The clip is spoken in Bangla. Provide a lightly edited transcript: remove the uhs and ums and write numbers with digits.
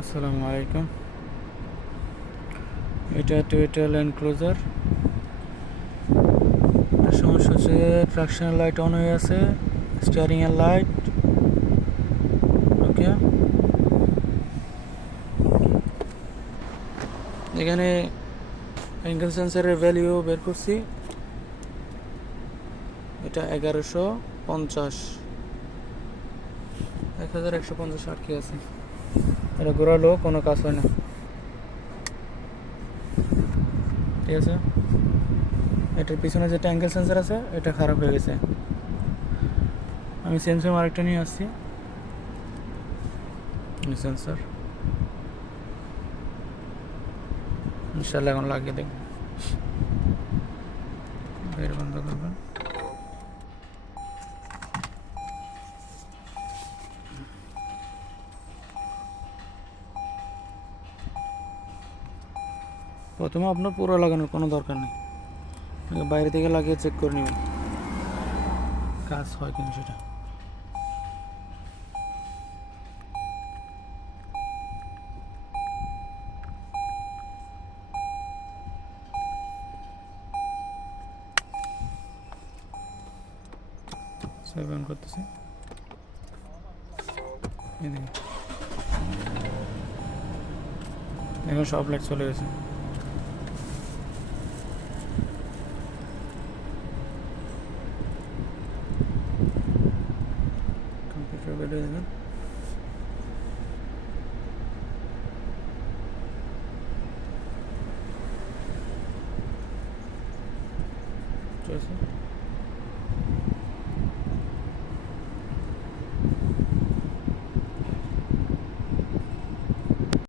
আসসালামু আলাইকুম। এটা টুয়েটা ল্যান্ড ক্লোজার। সমস্যা হচ্ছে ট্রাকশনের লাইট অন হয়ে আছে, স্টিয়ারিং এর লাইট। ওকে, এখানে অ্যাঙ্গেল সেন্সারের ভ্যালু বের করছি। এটা 1150, 1150 আটকে আছে। এটা ঘোরালো কোনো কাজ হয় না, ঠিক আছে। এটার পিছনে যেটা অ্যাঙ্গেল সেন্সার আছে এটা খারাপ হয়ে গেছে। আমি স্যামসাং আরেকটা নিয়ে আসছি সেন্সার, ইনশাল্লাহ এখন লাগিয়ে দেখব। বের বন্ধ করবেন। প্রথমে আপনার পুরো লাগানোর কোনো দরকার নেই, বাইরে থেকে লাগিয়ে চেক করে নেবেন কাজ হয় কিনা সেটা। সেভ অন করতেছি। এখন সব লাইট চলে গেছে। কম্পিউটার বেরিয়ে দেবেন। ঠিক আছে।